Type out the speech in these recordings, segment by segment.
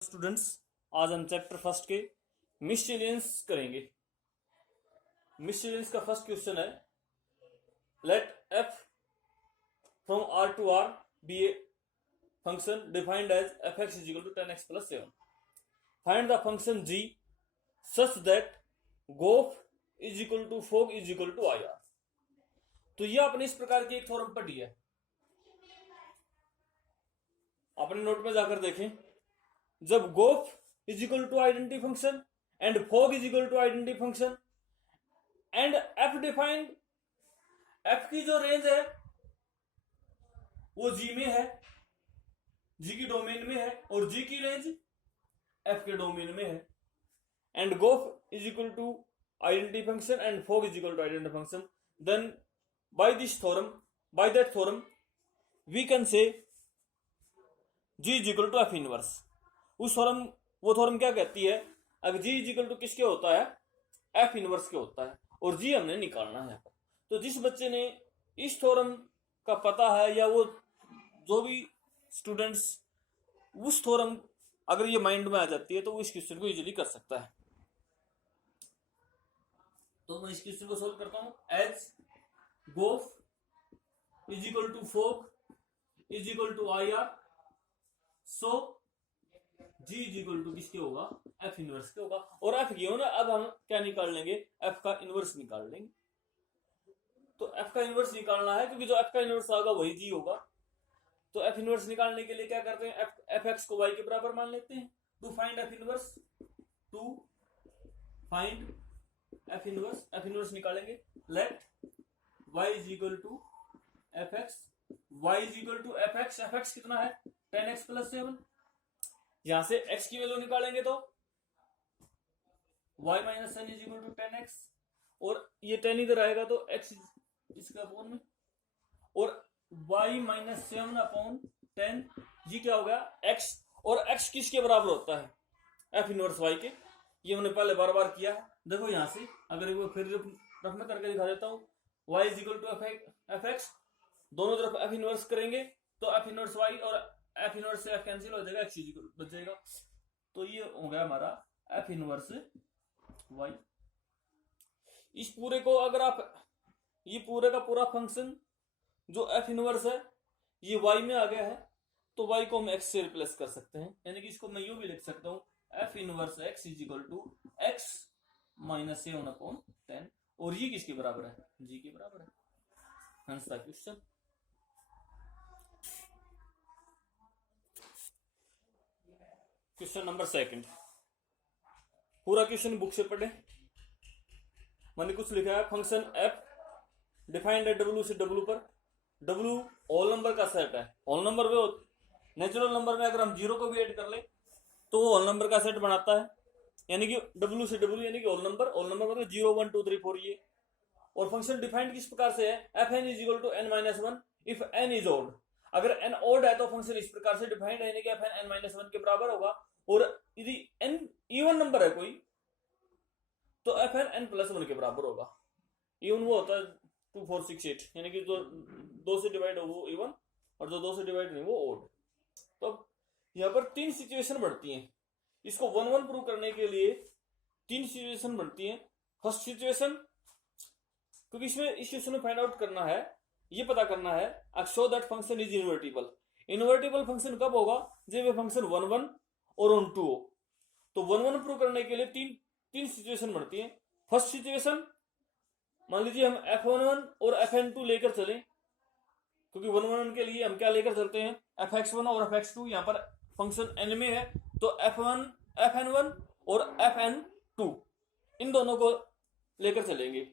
Students, आज हम chapter first के मिससेलेनियस करेंगे। मिससेलेनियस का फर्स्ट क्वेश्चन है, let f from R to R be a function defined as f x is equal to 10x plus 7। Find the function g such that gof is equal to fog is equal to I R. तो यह आपने इस प्रकार की एक theorem पढ़ी है, अपने नोट में जाकर देखें। जब gof is equal to identity function and fog is equal to identity function and f defined, f की जो रेंज है वो जी में है, जी की डोमेन में है, और जी की रेंज एफ के डोमेन में है। And gof is equal to identity function and fog is equal to identity function, then by this theorem, by that theorem we can say g is equal to f inverse. उस theorem, वो theorem क्या कहती है, अगर जी is equal to किसके होता है, F inverse के होता है, और जी हमने निकालना है। तो जिस बच्चे ने इस थ्योरम का पता है, या वो जो भी स्टूडेंट्स उस थ्योरम अगर ये माइंड में आ जाती है, तो वो इस क्वेश्चन को इजीली कर सकता है। तो मैं इस क्वेश्चन को सोल्व करता हूं। As gof is equal to fog is equal to I R, so g is equal to किसके होगा, एफ इनवर्स के होगा। और एफ गिवन है, अब हम क्या निकाल लेंगे, एफ का इनवर्स निकाल लेंगे। तो एफ का इनवर्स निकालना है, क्योंकि जो एफ का इनवर्स आएगा वही जी होगा। तो एफ इनवर्स निकालने के लिए क्या करते हैं, एफ एक्स को वाई के बराबर मान लेते हैं। To find f inverse, to find f inverse, f inverse निकालेंगे। Let y is equal to f x, y is equal to f x, f x कितना है 10x प्लस 7। यहां से x की वैल्यू निकालेंगे तो y minus 10 is equal to 10x, और ये 10 इधर आएगा तो x इसका अपॉन में, और y माइनस 7 अपॉन 10, ये क्या हो गया x। और x किसके बराबर होता है, f इनवर्स y के। ये हमने पहले बार बार किया है। देखो यहां से अगर वो फिर रफ में करके दिखा देता हूं, y is equal to f x, दोनों तरफ f इनवर्स करेंगे तो f इनवर्स y, और एफ इनवर्स से एफ कैंसिल हो जाएगा, एक्स इक्वल बच जाएगा। तो ये हो गया हमारा एफ इनवर्स वाई। इस पूरे को अगर आप, ये पूरे का पूरा फंक्शन जो एफ इनवर्स है ये वाई में आ गया है, तो वाई को हम एक्स से रिप्लेस कर सकते हैं। यानी कि इसको मैं यूं भी लिख सकता हूं, f inverse x is equal to x minus 7 upon 10, और ये किसके बराबर है, जी के बराबर है। हंस the question. Question number second, पूरा क्वेश्चन बुक से पढ़े। मैंने कुछ लिखा है, फंक्शन एफ डिफाइंड है डब्ल्यू से डब्ल्यू पर। डब्ल्यू ऑल नंबर का सेट है। ऑल नंबर में, नेचुरल नंबर में अगर हम जीरो को भी ऐड कर ले तो वो ऑल नंबर का सेट बनाता है। यानी कि डब्ल्यू से डब्ल्यू यानी कि ऑल नंबर, ऑल नंबर मतलब 0 1 2 3 4 ये। और फंक्शन डिफाइंड किस प्रकार से है, f n is equal to n minus 1 if n is odd. अगर एन ऑड है तो फंक्शन इस प्रकार से डिफाइंड है, यानी कि एफ एन एन माइनस 1 के बराबर होगा। और यदि एन इवन नंबर है कोई तो एफ एन एन प्लस 1 के बराबर होगा। इवन वो होता है 2 4 6 8, यानी कि जो 2 से डिवाइड हो वो इवन, और जो 2 से डिवाइड नहीं वो ओड। तो अब यहां पर तीन सिचुएशन बढ़ती हैं। इसको 1 1 प्रूव करने के लिए तीन सिचुएशन बढ़ती हैं। फर्स्ट सिचुएशन, क्योंकि इसमें इस क्वेश्चन में फाइंड आउट करना है, ये पता करना है show that function is invertible. Invertible function कब होगा, जब ये फंक्शन 1 1 और ऑन 2 हो। तो 1 1 प्रूव करने के लिए तीन सिचुएशन बढ़ती है। फर्स्ट सिचुएशन, मान लीजिए हम f11 और fn2 लेकर चलें, क्योंकि 1 1 के लिए हम क्या लेकर चलते हैं, fx1 और fx2। यहां पर फंक्शन n में है तो f1 fn1 और fn2 इन दोनों को लेकर चलेंगे।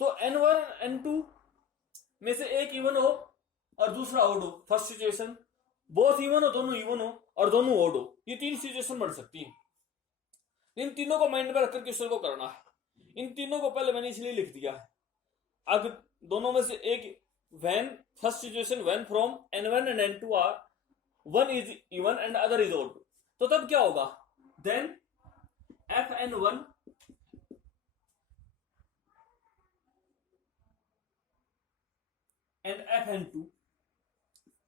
तो n1 n2 में से एक इवन हो और दूसरा ओड हो। फर्स्ट सिचुएशन, बोथ इवन हो, दोनों इवन हो और दोनों ओड हो। ये तीन सिचुएशन बढ़ सकती है। इन तीनों को माइंड में रखकर क्वेश्चन को करना है। इन तीनों को पहले मैंने इसलिए लिख दिया है। अब दोनों में से एक, when first situation, when from n1 and n2 are, one is even and other is odd, तो तब क्या होगा, then fn1 and fn2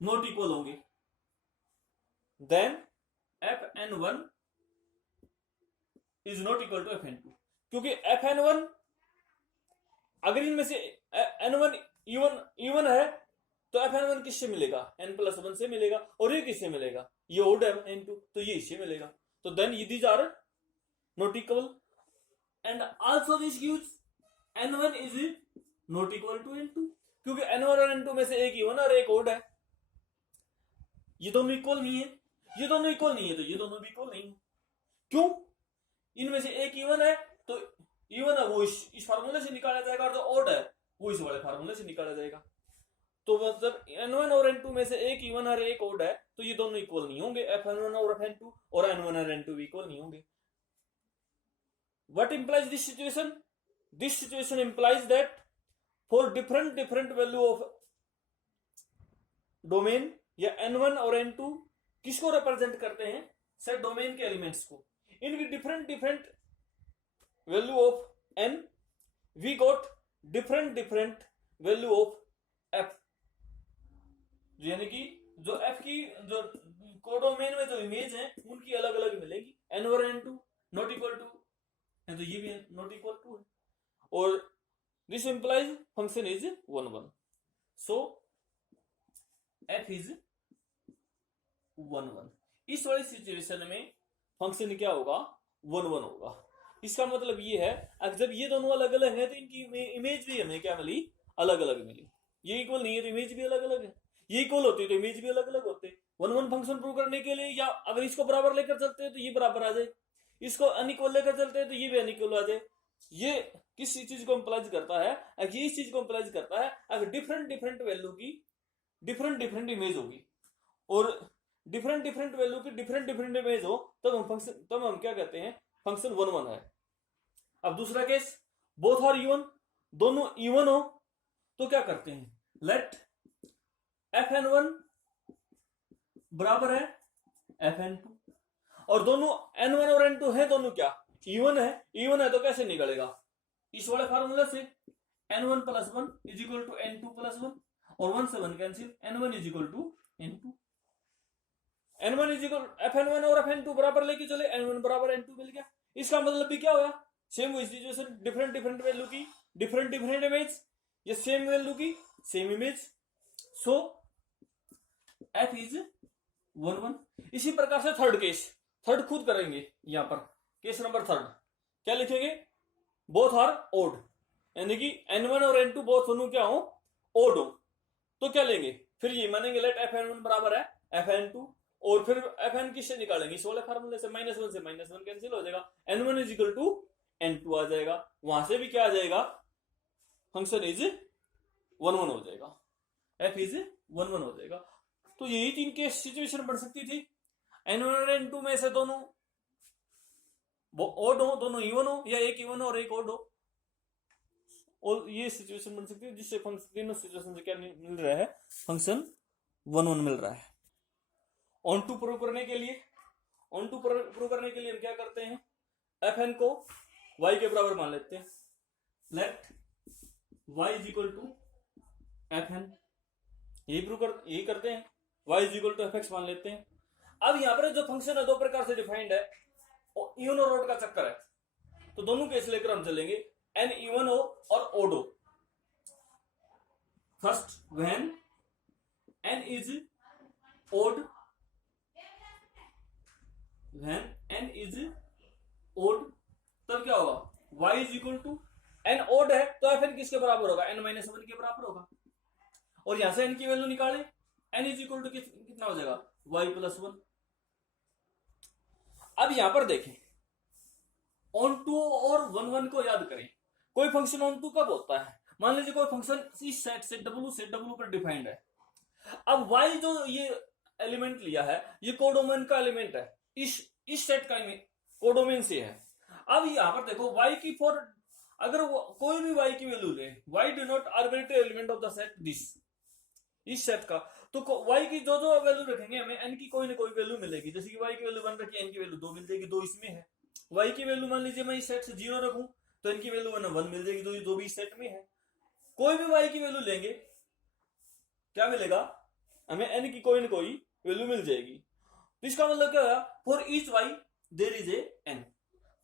not equal होंगे। Then fn1 is not equal to fn2, क्योंकि fn1 अगर इनमें से n1 इवन है तो fn1 किससे मिलेगा, n+1 से मिलेगा, और ये किससे मिलेगा, ये ओड है n2, तो ये इससे मिलेगा, तो then these are not equal, and also this gives n1 is not equal to n2, क्योंकि n1 और n2 में से एक इवन और एक ओड है, ये दोनों इक्वल नहीं है, ये दोनों इक्वल नहीं है, तो ये दोनों भी इक्वल नहीं है। क्यों, इनमें से एक इवन है तो इवन है वो इस फार्मूले से निकाला जाएगा, और जो ओड है वो इस वाले फार्मूले से निकाला जाएगा, तो मतलब n1 और n2 में से एक इवन और एक ओड है, तो ये दोनों इक्वल नहीं होंगे, fn1 और fn2, और n1 और n2 भी इक्वल नहीं होंगे। What implies this situation? This situation implies that for different value of domain या n1 और n2 किसको रिप्रेजेंट करते हैं, सेट डोमेन के एलिमेंट्स को, इनकी different value of n, we got different value of f, यानी कि जो f की जो कोडोमेन में जो इमेज है उनकी अलग अलग मिलेगी, n और n2 नॉट इक्वल टू, तो ये भी नॉट इक्वल टू है, और this implies function is 1 1, so f is 1 1। इस वाली सिचुएशन में फंक्शन क्या होगा, 1 1 होगा। इसका मतलब ये है अगर जब ये दोनों अलग अलग है तो इनकी इमेज भी हमें क्या मिली, अलग अलग मिली, ये इक्वल नहीं है तो इमेज भी अलग अलग है, ये इक्वल होती है तो इमेज भी अलग अलग होते। 1 1 फंक्शन प्रूव करने के लिए, या अगर इसको बराबर लेकर चलते हैं तो ये बराबर आ जाए, इसको अनइक्वल लेकर चलते हैं तो ये भी अनइक्वल आ जाए। ये किस चीज को इंप्लाइज करता है, ये इस चीज को इंप्लाइज करता है अगर डिफरेंट वैल्यू की डिफरेंट इमेज होगी, और डिफरेंट वैल्यू की डिफरेंट इमेज हो, तब हम क्या कहते हैं, फंक्शन 1 1 है। अब दूसरा केस, बोथ आर इवन, दोनों इवन हो, तो क्या करते हैं, लेट fn1 बराबर है fn2, और दोनों n1 और n2 है, दोनों क्या इवन है तो कैसे निकलेगा, इस वाले फार्मूला से n1 + 1 is equal to n2 + 1, और 1 से 1 cancel, n1 is equal to n2, n1 is equal fn1 और fn2 बराबर लेके चले, n1 बराबर n2 मिल गया। इसका मतलब भी क्या होगा, सेम वही सिचुएशन, डिफरेंट वैल्यू की डिफरेंट इमेज, या सेम वैल्यू की same image, so f is 1 1। इसी प्रकार से थर्ड केस, थर्ड खुद करेंगे, यहां पर केस नंबर थर्ड क्या लिखेंगे, बोथ आर ओड, यानी कि n1 और n2 बोथ दोनों क्या हो, ओड हो, तो क्या लेंगे, फिर ये मानेंगे लेट fn1 बराबर है fn2, और फिर fn किससे निकालेंगे, इस वाले फार्मूले से, -1 से -1 कैंसिल हो जाएगा, n1 is equal to n2 आ जाएगा, वहां से भी क्या आ जाएगा, फंक्शन इज 1 1 हो जाएगा, f इज 1 1 हो जाएगा। तो यही तीन केस सिचुएशन बन सकती थी, n1 और n2 में से दोनों ओड हो, दोनों इवन हो, या एक इवन और एक ओड हो, और ये सिचुएशन बन सकती है जिससे फंक्शन तीनों सिचुएशन से क्या मिल रहा है, फंक्शन 1 1 मिल रहा है। ऑन टू प्रूव करने के लिए हम क्या करते हैं, fn को y के बराबर मान लेते हैं, let y is equal to fn, यही करते हैं, y is equal to fx मान लेते हैं। अब यहां पर जो फंक्शन है दो प्रकार से डिफाइंड है, इवन और ओड का चक्कर है, तो दोनों केस लेकर हम चलेंगे, n इवन हो और ओड हो। First when n is odd, when n is odd, तब क्या होगा, y is equal to, n odd है तो fn किसके बराबर होगा, n - 1 के बराबर होगा, और यहां से n की वैल्यू निकाले, n इज इक्वल टू कितना हो जाएगा, y + 1। अब यहां पर देखें, ऑन टू और 1 1 को याद करें, कोई फंक्शन ऑन टू कब होता है, मान लीजिए कोई फंक्शन इस सेट से w पर डिफाइंड है, अब y जो ये एलिमेंट लिया है ये कोडोमेन का एलिमेंट है, इस सेट का कोडोमेन से है। अब यहां पर देखो y की फॉर, अगर कोई भी y की वैल्यू ले, y do not arbitrary element of the set this, इस सेट का, तो y की जो वैल्यू रखेंगे हमें n की कोई ना कोई वैल्यू मिलेगी, जैसे कि y की वैल्यू 1 रखी, n की वैल्यू 2 मिल जाएगी, 2 इसमें है। y की वैल्यू मान लीजिए मैं इस सेट से 0 रखूं तो n की वैल्यू 1 मिल जाएगी, 2 भी इस सेट में है। कोई भी y की वैल्यू लेंगे क्या मिलेगा हमें, n की कोई ना कोई वैल्यू मिल जाएगी। तो इसका मतलब क्या है, for each y there is a n,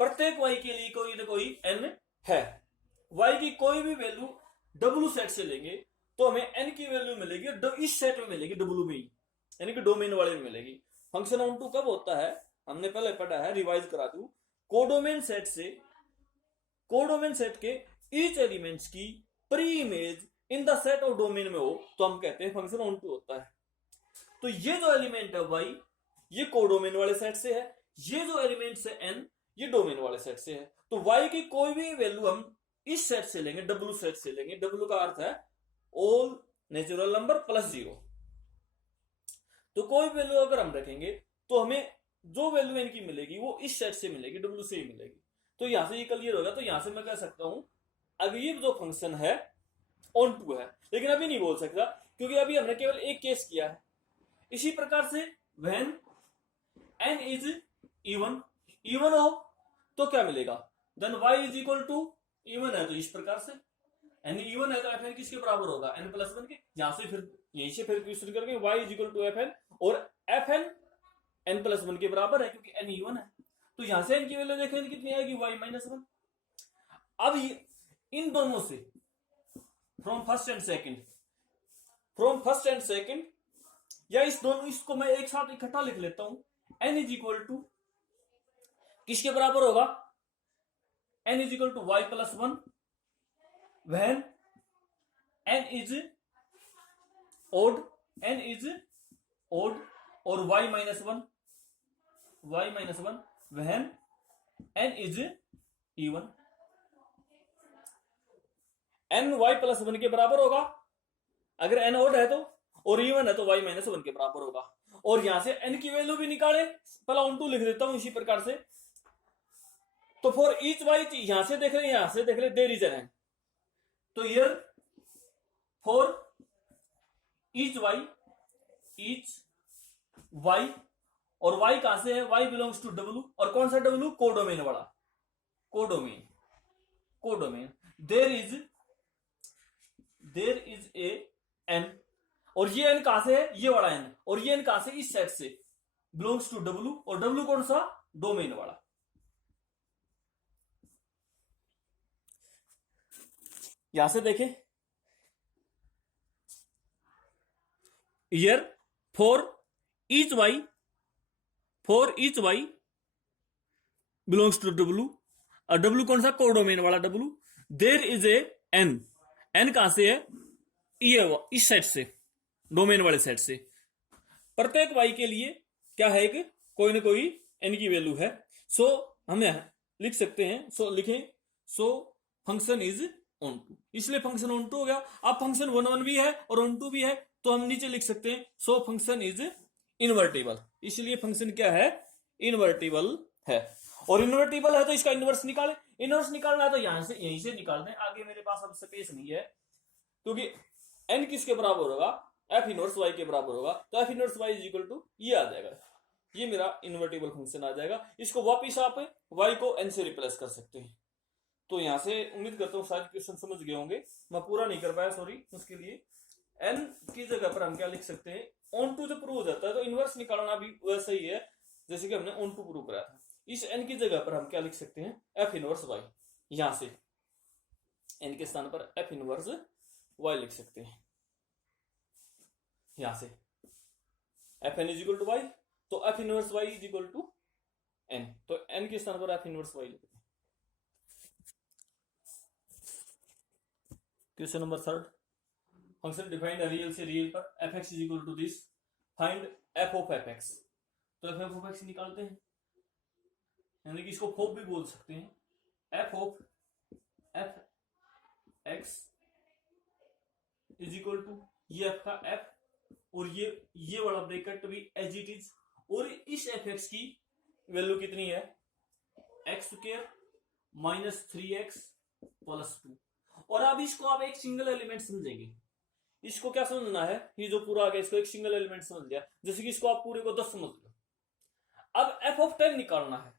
प्रत्येक y के लिए कोई ना कोई n है। y की कोई भी वैल्यू w सेट से लेंगे तो हमें n की वैल्यू मिलेगी इस सेट में मिलेगी, w में ही, यानी कि डोमेन वाले में मिलेगी। फंक्शन ऑन टू कब होता है, हमने पहले पढ़ा है, रिवाइज करा दूं। कोडोमेन सेट के ईच एलिमेंट्स की pre image in the set of domain में हो तो हम कहते हैं फंक्शन ऑन टू होता है। तो ये जो एलिमेंट है y, ये कोडोमेन वाले सेट से है, ये जो एलिमेंट्स है n, ये डोमेन वाले सेट से है। तो y की कोई भी वैल्यू हम इस सेट से लेंगे, w सेट से लेंगे। w का अर्थ है ऑल नेचुरल नंबर प्लस 0। तो कोई वैल्यू अगर हम रखेंगे तो हमें जो वैल्यू n की मिलेगी वो इस सेट से मिलेगी, w से ही मिलेगी। तो यहां से ये क्लियर होगा। तो यहां से मैं कह सकता हूं अब ये जो फंक्शन है ऑन टू है, लेकिन अभी नहीं बोल सकता क्योंकि अभी हमने केवल एक केस किया है। इसी प्रकार से व्हेन n इज इवन हो तो क्या मिलेगा, then y is equal to even है तो इस प्रकार से n इवन है तो fn किसके बराबर होगा, n प्लस 1 के। यहां से फिर यहीं से फिर क्वेश्चन करेंगे y is equal to fn और fn n प्लस 1 के बराबर है क्योंकि n इवन है। तो यहां से n की वैल्यू देखेंगे कितनी आएगी, y माइनस 1। अब इन दोनों से फ्रॉम फर्स्ट एंड सेकंड या इस दोनों, इसको मैं एक साथ इकट्ठा लिख लेता हूं। n इज इक्वल टू किसके बराबर होगा, n is equal to y plus 1 when n is odd और y minus 1 when n is even. n y plus 1 के बराबर होगा अगर n ओड है तो, और इवन है तो y माइनस 1 के बराबर होगा। और यहां से n की वैल्यू भी निकाले, पहला ऑन टू लिख देता हूं इसी प्रकार से। तो फॉर ईच वाई, यहां से देख ले देयर इज एन, तो हियर फॉर ईच वाई और y कहां से है, y बिलोंग्स टू w, और कौन सा w, कोडोमेन वाला, codomain. There is a n, और ये n कहां से है, ये वाला n, और ये n कहां से, इस सेट से, बिलोंग्स टू w, और w कौन सा, डोमेन वाला। यहां से देखें, here for each y belongs to w, और w कौन सा, कोडोमेन वाला w। There is a n कहां से है, ये इस सेट से, डोमेन वाले सेट से। प्रत्येक y के लिए क्या है कि कोई ना कोई n की वैल्यू है। सो हम लिख सकते हैं, so function is onto, इसलिए फंक्शन ऑन टू हो गया। अब फंक्शन 1 भी है और ऑन टू भी है तो हम नीचे लिख सकते हैं सो फंक्शन इज इनवर्टेबल, इसलिए फंक्शन क्या है, इनवर्टेबल है। और इनवर्टेबल है तो इसका इनवर्स निकालना है तो यहीं से निकाल दें, आगे मेरे पास अब स्पेस नहीं है क्योंकि n किसके बराबर होगा, f इनवर्स y के बराबर होगा। तो f inverse y is equal to ये आ जाएगा, ये मेरा इनवर्टेबल फंक्शन आ जाएगा। इसको वापिस आप y को n से रिप्लेस कर सकते हैं। तो यहां से उम्मीद करता हूं शायद क्वेश्चन समझ गए होंगे, मैं पूरा नहीं कर पाया, सॉरी उसके लिए। n की जगह पर हम क्या लिख सकते हैं, ऑन टू जब प्रूव हो जाता है तो इनवर्स निकालना भी वैसा ही है जैसे कि हमने ऑन टू प्रूव कराया था। इस n की जगह पर हम क्या लिख सकते हैं, f इनवर्स y, यहां से n के स्थान पर f इनवर्स y लिख सकते हैं। यहां से fn is equal to y, तो f inverse y is equal to n, तो n के स्थान पर f इनवर्स y लिखते हैं। Question number 3, function defined real से रियल पर fx is equal to this, find f of fx। तो f ऑफ x निकालते हैं, यानी कि इसको फोप भी बोल सकते हैं। f of fx is equal to ये f का f और ये वाला ब्रैकेट भी एज इट इज, और इस fx की वैल्यू कितनी है, x square minus 3x plus 2। और अब इसको आप एक सिंगल एलिमेंट समझेंगे, इसको क्या समझना है, ये जो पूरा आ गया इसको एक सिंगल एलिमेंट समझ लिया, जैसे कि इसको आप पूरे को 10 समझ लो। अब f ऑफ 10 निकालना है,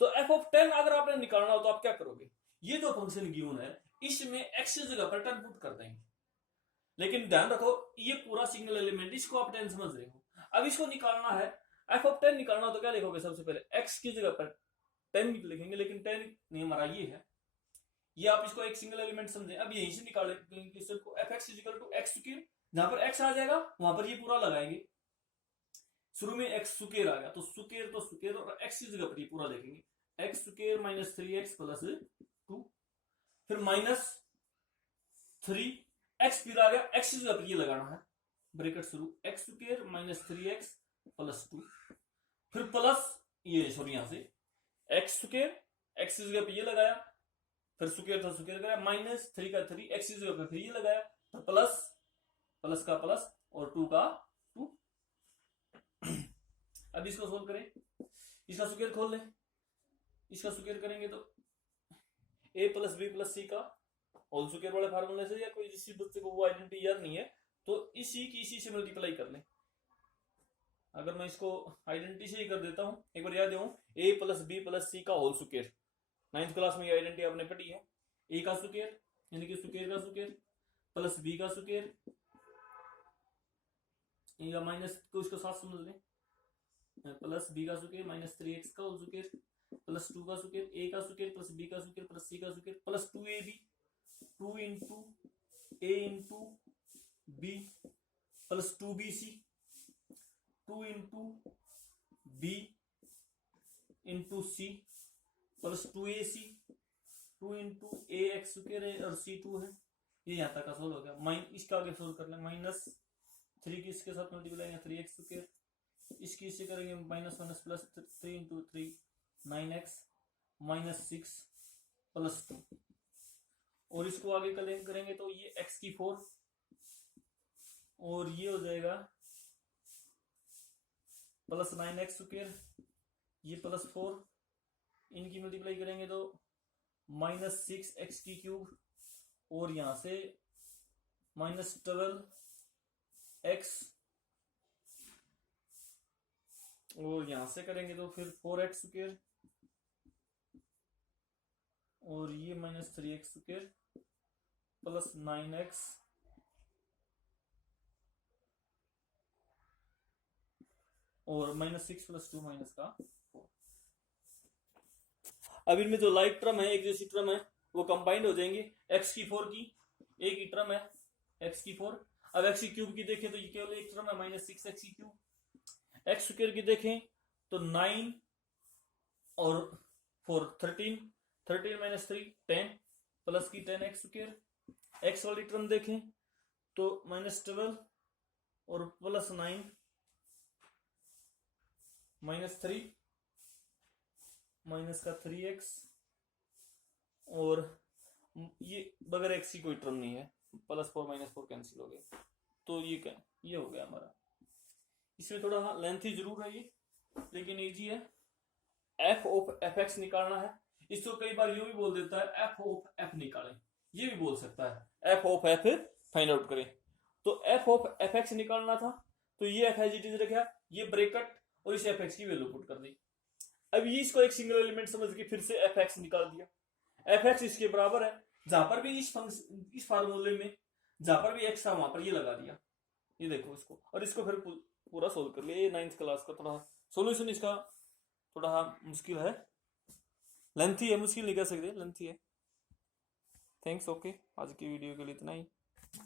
तो f ऑफ 10 अगर आपने निकालना हो तो आप क्या करोगे, ये जो फंक्शन गिवन है इसमें x की जगह पर 10 पुट कर देंगे। लेकिन ध्यान रखो ये पूरा सिंगल एलिमेंट, इसको आप 10 समझ रहे हो। अब इसको निकालना है, f ऑफ 10 निकालना हो तो क्या लिखोगे, सबसे पहले x की जगह पर 10 भी लिखेंगे, लेकिन 10 नहीं, हमारा ये है। ये आप इसको एक सिंगल एलिमेंट समझे। अब यहीं से निकालेंगे इसको, f x is equal to x square, जहां पर एक्स आ जाएगा वहां पर ये पूरा लगाएंगे। शुरू में एक्स स्क्वायर आ गया तो स्क्वायर तो स्क्वायर, और एक्स की जगह पर ये पूरा लिखेंगे, x square minus 3x plus 2, फिर माइनस 3x फिर आ गया, एक्स की जगह पर ये लगाना है, ब्रैकेट शुरू, x square minus 3x plus 2, फिर प्लस ये सॉरी यहां से एक्स स्क्वायर, एक्स की जगह पे ये लगाया, फिर स्क्वायर था स्क्वायर लगाया, माइनस 3 का 3, एक्स की जगह पे फिर ये लगाया, तो प्लस प्लस का प्लस और 2 का 2। अब इसको सोल्व करें, इसका स्क्वायर खोल लें, इसका स्क्वायर करेंगे तो a प्लस बी प्लस सी का होल स्क्वायर वाले फार्मूले से, या कोई इसी बच्चे को वो आइडेंटिटी याद नहीं है तो इसी की इसी से मल्टीप्लाई कर लें। अगर मैं इसको आइडेंटिटी से ही कर देता हूं, एक बार याद हो, a प्लस बी प्लस सी का होल स्क्वायर, 9th क्लास में ये आइडेंटिटी आपने पढ़ी है, a का स्क्वायर यानी कि स्क्वायर का स्क्वायर प्लस b का स्क्वायर, या माइनस को इसको साथ समझ लें, प्लस b का स्क्वायर माइनस 3x का होल स्क्वायर प्लस 2 का स्क्वायर, a का स्क्वायर प्लस b का स्क्वायर प्लस c का square plus 2ab, 2 into a into b plus 2bc, 2 into b into c plus 2ac, 2 into a x square है और c 2 है। ये यहाँ तक का सोल्व हो गया। इसका आगे सोल्व कर लें, माइनस 3 की इसके साथ मल्टीप्लाई 3x स्क्वायर, इसकी इससे करेंगे minus minus plus 3 into 3 9x minus 6 plus 2, और इसको आगे करेंगे तो ये x की 4 और ये हो जाएगा प्लस 9x स्क्वायर, ये प्लस 4, इनकी मल्टीप्लाई करेंगे तो माइनस 6x की क्यूब, और यहां से माइनस 12x, और यहां से करेंगे तो फिर 4x स्क्वायर, और ये minus 3x square plus 9x और माइनस 6 प्लस 2 माइनस का 4। अब इनमें जो लाइक टर्म है, एक जैसी टर्म है, वो कंबाइंड हो जाएंगे। x की 4 की एक ही टर्म है, x की 4। अब x की क्यूब की देखें तो ये केवल एक टर्म है, माइनस 6x की क्यूब। एक्स स्क्वायर की देखें तो 9 और 4 13, 13 माइनस 3 10 प्लस की 10x स्क्वायर। एक्स वाली टर्म देखें तो माइनस 12 और प्लस 9 माइनस 3 माइनस का 3x, और ये बगैर x की कोई टर्म नहीं है, प्लस 4 माइनस 4 कैंसिल हो गए, तो ये क्या, ये हो गया हमारा। इसमें थोड़ा लेंथी जरूर है ये, लेकिन इजी है। एफ ऑफ एफ एक्स निकालना है। इसको कई बार यूं भी बोल देता है एफ ऑफ एफ निकालें, ये भी बोल सकता है F of F find out करें। तो एफ ऑफ एफ एक्स निकालना था, तो ये एफ एज इट इज रखा, ये ब्रैकेट और इस एफ एक्स की वैल्यू पुट कर दी। अब ये इसको एक सिंगल एलिमेंट समझ के फिर से एफ एक्स निकाल दिया। एफ एक्स इसके बराबर है, जहां पर भी इस फार्मूले में जहां पर भी एक्स था वहां पर ये लगा दिया, ये देखो इसको, और इसको फिर पूरा सोल्व कर लिया। ये 9th क्लास का थोड़ा सोल्यूशन इसका थोड़ा मुश्किल है, लेंथी है, मुश्किल नहीं कह सकते, लेंथी है। थैंक्स, ओके, आज की वीडियो के लिए इतना ही।